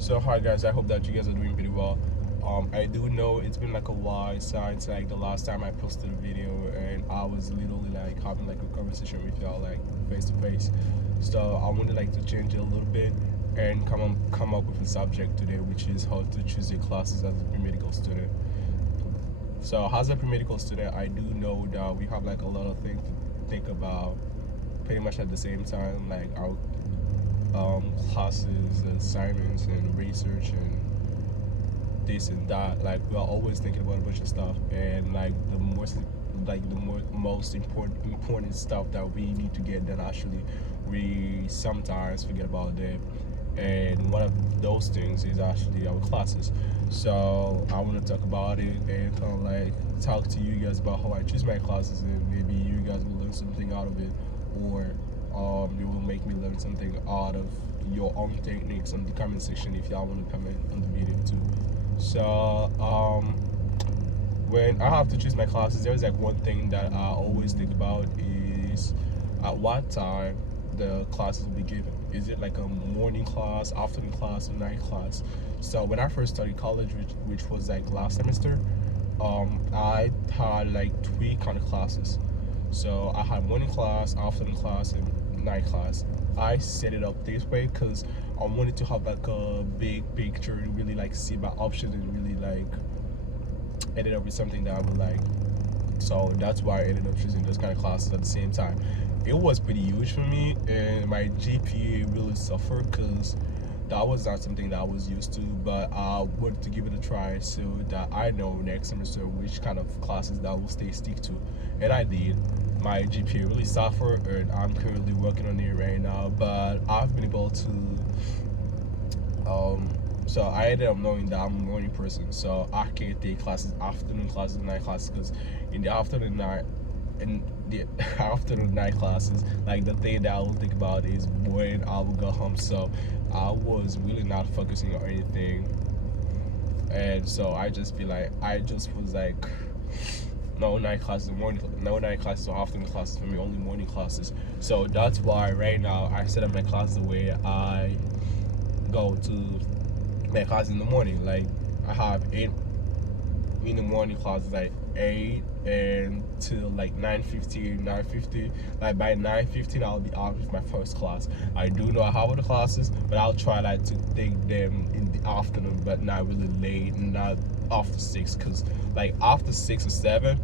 So hi guys, I hope that you guys are doing pretty well. I do know it's been like a while since like the last time I posted a video, and I was literally like having like a conversation with y'all like face to face. So I wanted like to change it a little bit and come up with a subject today, which is how to choose your classes as a pre-medical student. So as a pre-medical student, I do know that we have like a lot of things to think about pretty much at the same time, like our classes, assignments, and research, and this and that. Like we are always thinking about a bunch of stuff, and like most important stuff that we need to get done. Actually, we sometimes forget about them, and one of those things is actually our classes. So I want to talk about it and kind of like talk to you guys about how I choose my classes, and maybe you guys will learn something out of it, or you will make me learn something out of your own techniques on the comment section if y'all want to comment on the video too. So when I have to choose my classes, there's like one thing that I always think about is at what time the classes will be given. Is it like a morning class, afternoon class, or night class? So when I first started college, which was like last semester, I had like three kind of classes. So I had morning class, afternoon class, and night class. I set it up this way because I wanted to have like a big picture to really like see my options and really like ended up with something that I would like. So that's why I ended up choosing those kind of classes at the same time. It was pretty huge for me, and my GPA really suffered because that was not something that I was used to, but I wanted to give it a try so that I know next semester which kind of classes that I will stick to. And I did. My GPA really suffered, and I'm currently working on it right now, but I've been able to so I ended up knowing that I'm a morning person, so I can't take classes, afternoon classes, night classes, because in the afternoon night, in the afternoon night classes, like the thing that I will think about is when I will go home. So I was really not focusing on anything, and so I just was like, no night classes, no night classes or afternoon classes for me, only morning classes. So that's why right now I set up my class the way I go to my class in the morning. Like I have 8 in the morning classes, like 8 and till like 9:50. Like by 9:15 I'll be out with my first class. I do know I have other classes, but I'll try like to take them in the afternoon, but not really late, not after 6, because like after 6 or 7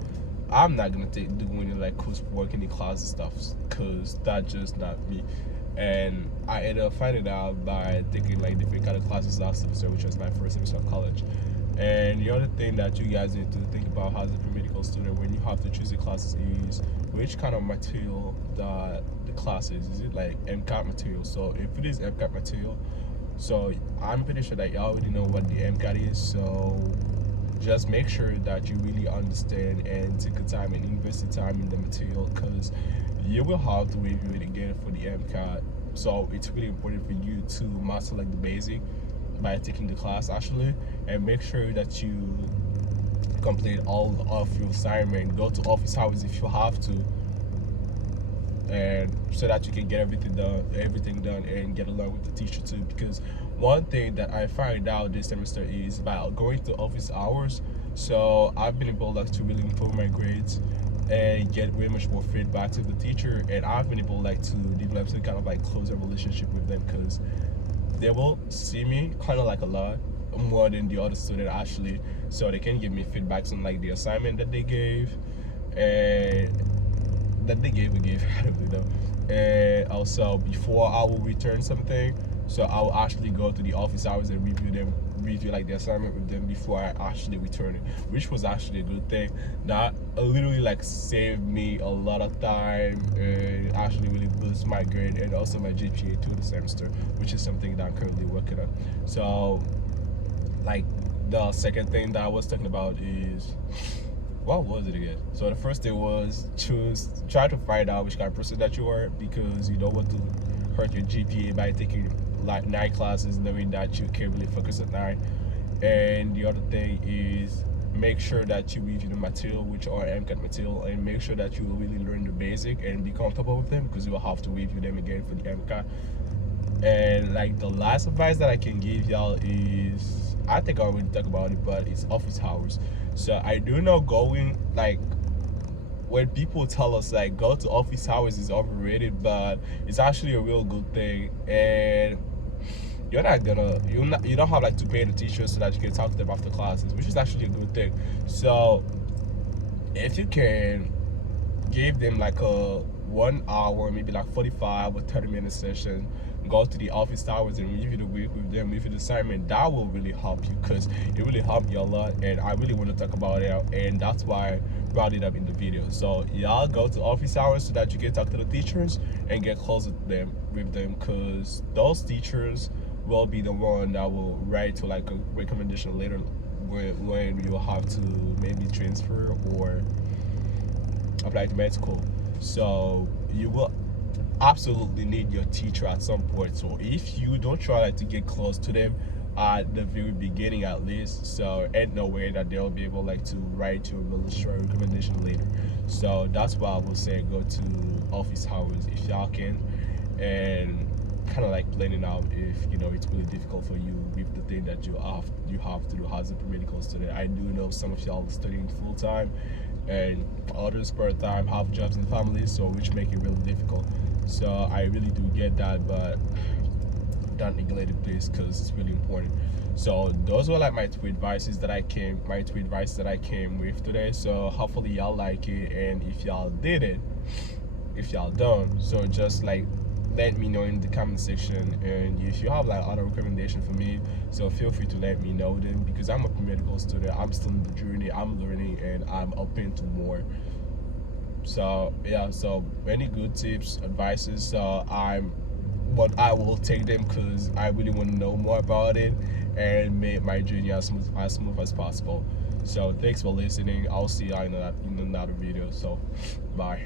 I'm not gonna do any like coursework in the class and stuff, because that's just not me. And I ended up finding out by taking like different kind of classes last semester, which was my first semester of college. And the other thing that you guys need to think about as a pre-medical student when you have to choose your classes is which kind of material that the class is. Is it like MCAT material? So if it is MCAT material, so I'm pretty sure that you already know what the MCAT is. So just make sure that you really understand and take the time and invest the time in the material, because you will have to review it again for the MCAT. So it's really important for you to master like the basic by taking the class actually, and make sure that you complete all of your assignment, go to office hours if you have to, and so that you can get everything done and get along with the teacher too. Because one thing that I found out this semester is by going to office hours, so I've been able like to really improve my grades and get way much more feedback to the teacher, and I've been able like to develop some kind of like closer relationship with them, because they will see me kind of like a lot more than the other student actually, so they can give me feedbacks on like the assignment that they gave, and I don't really know. And also before I will return something, so I will actually go to the office hours and review like the assignment with them before I actually return it, which was actually a good thing. That literally like saved me a lot of time and actually really boosts my grade and also my GPA through the semester, which is something that I'm currently working on. So like the second thing that I was talking about is, what was it again? So the first thing was try to find out which kind of person that you are, because you don't want to hurt your GPA by taking like night classes knowing that you can't really focus at night. And the other thing is make sure that you review the material, which are MCAT material, and make sure that you really learn the basic and be comfortable with them, because you will have to review them again for the MCAT. And like the last advice that I can give y'all is, I think I already talked about it, but it's office hours. So I do know going like, when people tell us like go to office hours is overrated, but it's actually a real good thing. And you don't have like to pay the teachers so that you can talk to them after classes, which is actually a good thing. So if you can give them like a 1 hour, maybe like 45 or 30-minute session, go to the office hours and review the week with them, review the assignment, that will really help you, because it really helped me a lot. And I really want to talk about it, and that's why I brought it up in the video. So y'all go to office hours so that you can talk to the teachers and get closer to them with them, because those teachers will be the one that will write to like a recommendation later when you have to maybe transfer or apply to med school. So you will absolutely need your teacher at some point. So if you don't try like to get close to them at the very beginning at least, so ain't no way that they'll be able like to write you a really strong recommendation later. So that's why I would say go to office hours if y'all can, and kind of like planning out if you know it's really difficult for you with the thing that you have to do as a medical student. I do know some of y'all studying full time and others part time, have jobs and families, so which make it really difficult. So I really do get that, but don't neglect this because it's really important. So those were like my two advices that I came with today. So hopefully y'all like it, and if y'all did it, if y'all don't, so just like let me know in the comment section. And if you have like other recommendation for me, so feel free to let me know them, because I'm a medical student, I'm still in the journey, I'm learning, and I'm open to more. So yeah, so any good tips, advices, so I will take them, because I really want to know more about it and make my journey as smooth as possible. So thanks for listening. I'll see you in another video. So bye.